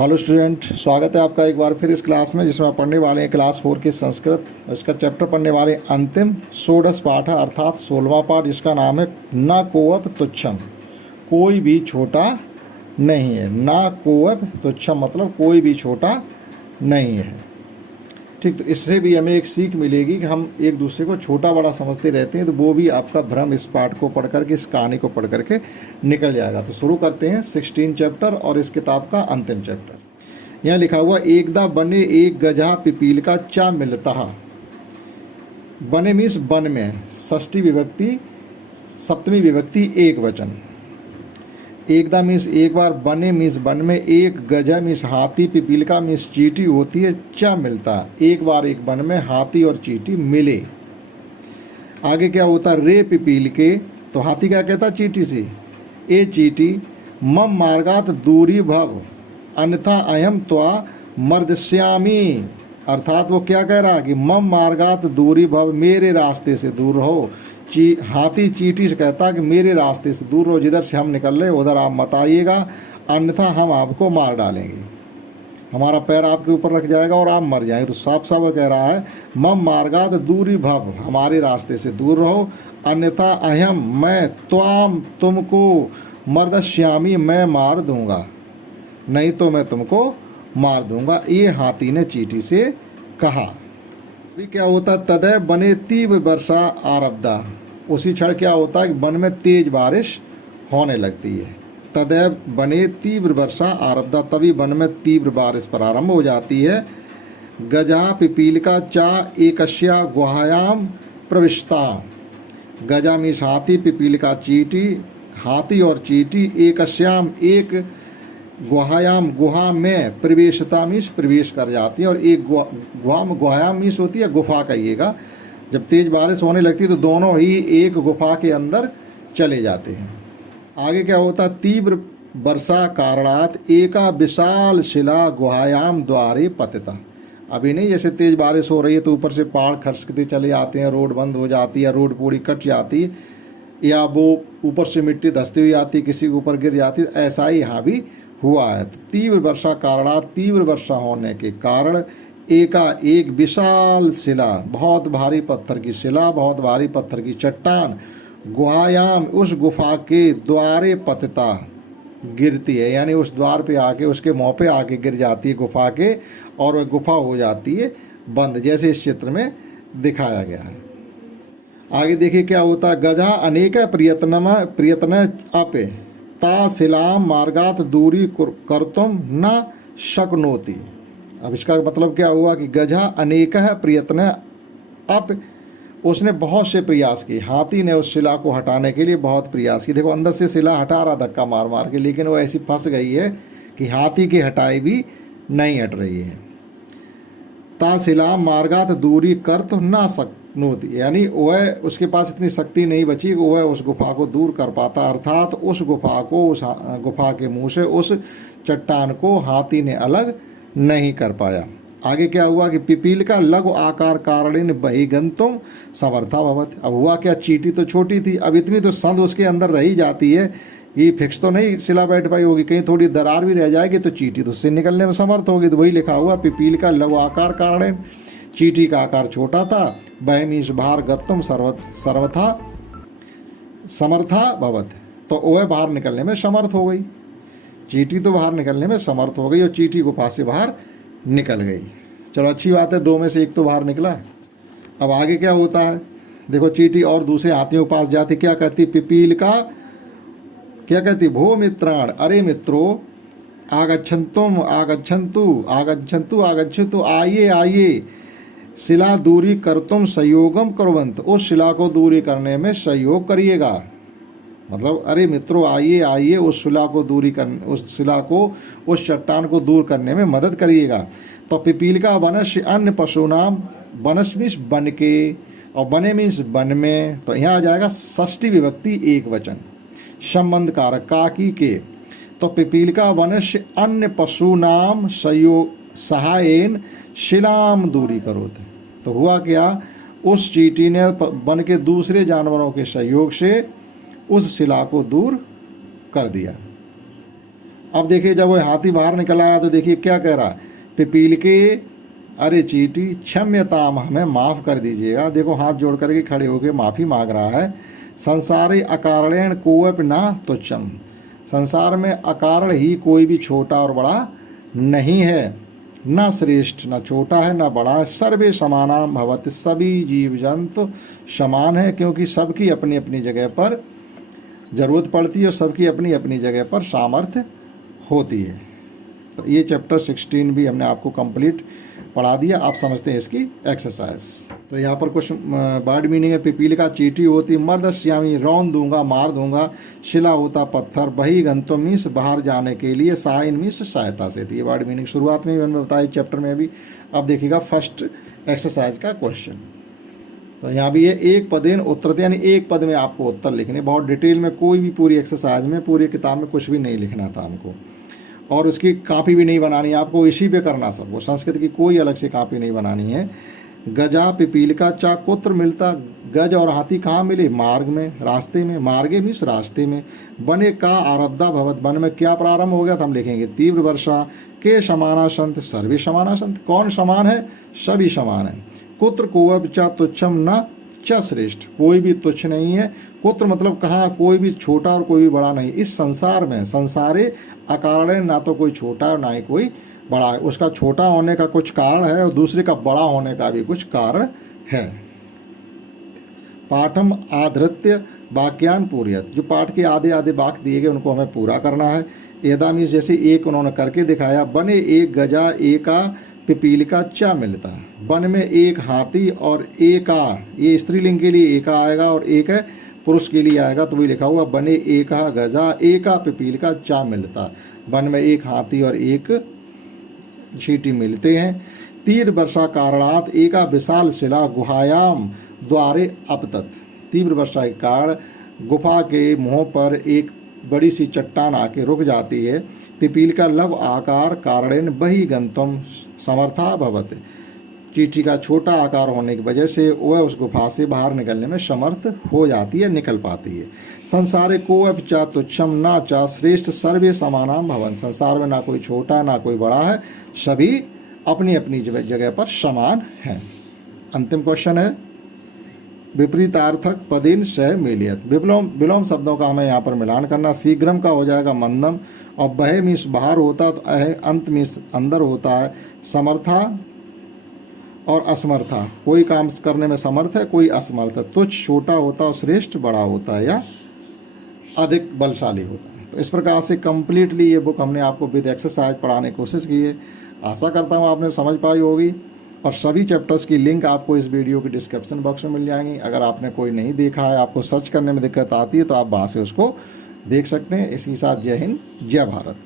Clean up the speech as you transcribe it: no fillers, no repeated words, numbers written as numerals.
Hello student, स्वागत है आपका एक बार फिर इस क्लास में, जिसमें आप पढ़ने वाले हैं क्लास 4 की संस्कृत। इसका चैप्टर पढ़ने वाले अंतिम षोडश पाठ है, अर्थात 16वां पाठ, जिसका नाम है न कोअप तुच्छम। कोई भी छोटा नहीं है। न कोअप तुच्छम मतलब कोई भी छोटा नहीं है। ठीक, तो इससे भी हमें एक सीख मिलेगी कि हम एक दूसरे को छोटा बड़ा समझते रहते हैं, तो वो भी आपका भ्रम इस पाठ को पढ़ करके, इस कहानी को पढ़ करके निकल जाएगा। तो शुरू करते हैं 16 चैप्टर और इस किताब का अंतिम चैप्टर। यहाँ लिखा हुआ, एकदा बने एक गजा पिपील का चा मिलता। बने मीन्स बन में, षष्ठी विभक्ति, सप्तमी विभक्ति, एक वचन। एकदा मीन्स एक बार, बने मीन्स बन में, एक गजा मीन्स हाथी, पिपीलिका मीन्स चींटी होती है, चा मिलता। एक बार एक बन में हाथी और चींटी मिले। आगे क्या होता, रे पिपील के, तो हाथी क्या कहता चींटी से, ए चींटी, मम मार्गात दूरी भव अन्यथा अयम त्वा मर्दश्यामी। अर्थात वो क्या कह रहा है कि मम मार्गात दूरी भव, मेरे रास्ते से दूर रहो। हाथी चींटी से कहता है कि मेरे रास्ते से दूर रहो, जिधर से हम निकल रहे उधर आप मत आइएगा, अन्यथा हम आपको मार डालेंगे, हमारा पैर आपके ऊपर रख जाएगा और आप मर जाएंगे। तो साफ साफ वो कह रहा है, मम मार्गात दूरी भव, हमारे रास्ते से दूर रहो, अन्यथा अहम, मैं, त्वाम, तुमको, मर्दश्यामी, मैं मार दूंगा, नहीं तो मैं तुमको मार दूंगा। ये हाथी ने चींटी से कहा। अभी क्या होता, तदैव बने तीव्र वर्षा आरब्धा। उसी क्षण क्या होता है कि वन में तेज बारिश होने लगती है। तदैव बने तीव्र वर्षा आरब्धा, तभी वन में तीव्र बारिश प्रारंभ हो जाती है। गजा पिपीलिका चा एकस्या गुहायाम प्रविष्टा। गजा मीन्स हाथी, पिपीलिका चींटी, हाथी और चींटी, एकस्याम एक, गुहायाम गुहा में, प्रवेशता मीन्स प्रवेश कर जाती है। और एक गुहा में, गुहायाम मीन्स होती है गुफा कहिएगा। जब तेज बारिश होने लगती है तो दोनों ही एक गुफा के अंदर चले जाते हैं। आगे क्या होता, तीव्र वर्षा कारणात एका विशाल शिला गुहायाम द्वारे पतिता। अभी नहीं, जैसे तेज बारिश हो रही है तो ऊपर से पहाड़ खसकते चले आते हैं, रोड बंद हो जाती है, रोड पूरी कट जाती है, या वो ऊपर से मिट्टी धंसती हुई आती है, किसी के ऊपर गिर जाती है। ऐसा ही यहाँ भी हुआ है। तीव्र वर्षा कारणात, तीव्र वर्षा होने के कारण, एका एक विशाल शिला, बहुत भारी पत्थर की शिला, बहुत भारी पत्थर की चट्टान, गुहायाम उस गुफा के द्वारे पतिता, गिरती है, यानी उस द्वार पे आके, उसके मुँह पे आके गिर जाती है गुफा के, और वह गुफा हो जाती है बंद, जैसे इस चित्र में दिखाया गया है। आगे देखिए क्या होता है, गजा अनेक प्रयत्न अपे ता शिलाम मार्गात दूरी कर्तुम न शक्नोति। अब इसका मतलब क्या हुआ कि गजा अनेक प्रयत्न अप, उसने बहुत से प्रयास किए, हाथी ने उस शिला को हटाने के लिए बहुत प्रयास किए। देखो अंदर से शिला हटा रहा धक्का मार मार के, लेकिन वो ऐसी फंस गई है कि हाथी की हटाई भी नहीं हट रही है। ता शिलाम मार्गात दूरी कर्तुम न शक्नोति, यानी वह, उसके पास इतनी शक्ति नहीं बची कि वह उस गुफा को दूर कर पाता। अर्थात उस गुफा को, उस गुफा के मुंह से उस चट्टान को हाथी ने अलग नहीं कर पाया। आगे क्या हुआ कि पिपील का लघु आकार कारणेन बहिगंतुम समर्था भवत। अब हुआ क्या, चींटी तो छोटी थी, अब इतनी तो संध उसके अंदर रही जाती है, ये फिक्स तो नहीं सिला बैठ पाई होगी, कहीं थोड़ी दरार भी रह जाएगी तो चींटी तो उससे निकलने में समर्थ होगी। तो वही लिखा हुआ, पिपील का लघु आकार कारणेन, चींटी का आकार छोटा था, वह मीन्स बाहर गत्तुम सर्वथा समर्था भवत, तो वह बाहर निकलने में समर्थ हो गई। चींटी तो बाहर निकलने में समर्थ हो गई और चींटी गुफा से बाहर निकल गई। चलो अच्छी बात है, दो में से एक तो बाहर निकला। अब आगे क्या होता है, देखो चींटी और दूसरे हाथियों के पास जाती, क्या कहती, पिपील का क्या कहती, भो मित्राण, अरे मित्रों, आगच्छन्तुम आगच्छन्तु आगच्छन्तु आगच्छन्तु, आइए आइए, शिला दूरी कर्तुम सहयोगम कुर्वन्तु, उस शिला को दूरी करने में सहयोग करिएगा। मतलब अरे मित्रों आइए आइए, उस शिला को दूरी कर, उस शिला को, उस चट्टान को दूर करने में मदद करिएगा। तो पिपीलिका वनस्य अन्य पशुनाम, वनस मीन्स बन के, और बने मीन्स बन में, तो यहाँ आ जाएगा षष्ठी विभक्ति एक वचन, संबंध कारक काकी के। तो पिपीलिका वनस्य अन्य पशुनाम सहयोग सहायन शिलाम दूरी करोत। तो हुआ क्या, उस चींटी ने वन के दूसरे जानवरों के सहयोग से उस शिला को दूर कर दिया। अब देखिए जब वो हाथी बाहर निकल आया तो देखिए क्या कह रहा है, पिपील के अरे चींटी क्षम्यताम, हमें माफ़ कर दीजिएगा। देखो हाथ जोड़ करके खड़े होकर माफ़ी मांग रहा है। संसारे अकारणेन कोअपि न तुच्छम, संसार में अकारण ही कोई भी छोटा और बड़ा नहीं है, न श्रेष्ठ, न छोटा है न बड़ा है। सर्वे समाना भवति, सभी जीव जंतु समान है, क्योंकि सबकी अपनी अपनी जगह पर ज़रूरत पड़ती है और सबकी अपनी अपनी जगह पर सामर्थ्य होती है। तो ये चैप्टर 16 भी हमने आपको कंप्लीट पढ़ा दिया। आप समझते हैं इसकी एक्सरसाइज। तो यहाँ पर कुछ वर्ड मीनिंग है। पिपील का चींटी होती, मर्दश्यामी रौन दूंगा मार दूंगा, शिला होता पत्थर, बही गंतो मीन्स बाहर जाने के लिए, साइन मीन्स सहायता से थी। ये वर्ड मीनिंग शुरुआत में ही मैंने बताया चैप्टर में भी। अब देखिएगा फर्स्ट एक्सरसाइज का क्वेश्चन। तो यहाँ भी ये एक पदेन उत्तरते, यानी एक पद में आपको उत्तर लिखने। बहुत डिटेल में कोई भी पूरी एक्सरसाइज में पूरी किताब में कुछ भी नहीं लिखना था हमको, और उसकी कॉपी भी नहीं बनानी है आपको, इसी पे करना सब। वो संस्कृत की कोई अलग से कॉपी नहीं बनानी है। गजा पिपील का चा कोत्र मिलता, गज और हाथी कहाँ मिले, मार्ग में, रास्ते में। मार्गे मीन्स रास्ते में। बने का आरब्धा भवत, वन में क्या प्रारंभ हो गया था, हम लिखेंगे तीव्र वर्षा। के समाना संत, सर्वे समाना संत, कौन समान है, सभी समान है। कुत्र कोअपि च तुच्छम न च श्रेष्ठ, कोई भी तुच्छ नहीं है। कुत्र मतलब कहाँ, कोई भी छोटा और कोई भी बड़ा नहीं। इस संसार में, संसारे अकारण, ना तो कोई छोटा और ना ही कोई बड़ा है। उसका छोटा होने का कुछ कारण है और दूसरे का बड़ा होने का भी कुछ कारण है। पाठम आधृत्य वाक्यान पूर्यत, जो पाठ के आधे आधे वाक्य दिए गए उनको हमें पूरा करना है। एदा मीन्स जैसे एक उन्होंने करके दिखाया। बने एक गजा एका पिपील का चा मिलता है। वन में एक हाथी और एका, ये स्त्रीलिंग के लिए एका आएगा और एक है पुरुष के लिए आएगा, तो वही लिखा हुआ बने एका गजा एका पिपील का चा मिलता। वन में एक हाथी और एक चींटी मिलते हैं। तीव्र वर्षा कारणात एका विशाल शिला गुहायाम द्वारे अपतत, तीव्र वर्षा के कारण गुफा के मुंह पर एक बड़ी सी चट्टान आके रुक जाती है। पिपील का लव आकार कारणेन बही गंतुम समर्था भवत, चींटी का छोटा आकार होने की वजह से वह उस गुफा से बाहर निकलने में समर्थ हो जाती है, निकल पाती है। संसारे कोअपि च तुच्छम न च श्रेष्ठ, सर्वे समानाम भवन, संसार में ना कोई छोटा ना कोई बड़ा है, सभी अपनी अपनी जगह पर समान हैं। अंतिम क्वेश्चन है विपरीतार्थक पदेन सह मिलियत, विलोम शब्दों का हमें यहाँ पर मिलान करना। शीघ्रम का हो जाएगा मंदम, और बह मीन्स बाहर होता है तो अह अंत मीन्स अंदर होता है। समर्था और असमर्था, कोई काम करने में समर्थ है कोई असमर्थ है। तुच्छ छोटा होता है, श्रेष्ठ बड़ा होता है या अधिक बलशाली होता है। तो इस प्रकार से कंप्लीटली ये बुक हमने आपको विद एक्सरसाइज पढ़ाने की कोशिश की है। आशा करता हूँ आपने समझ पाई होगी, और सभी चैप्टर्स की लिंक आपको इस वीडियो के डिस्क्रिप्शन बॉक्स में मिल जाएंगी। अगर आपने कोई नहीं देखा है, आपको सर्च करने में दिक्कत आती है, तो आप वहाँ से उसको देख सकते हैं। इसी के साथ जय हिंद जय भारत।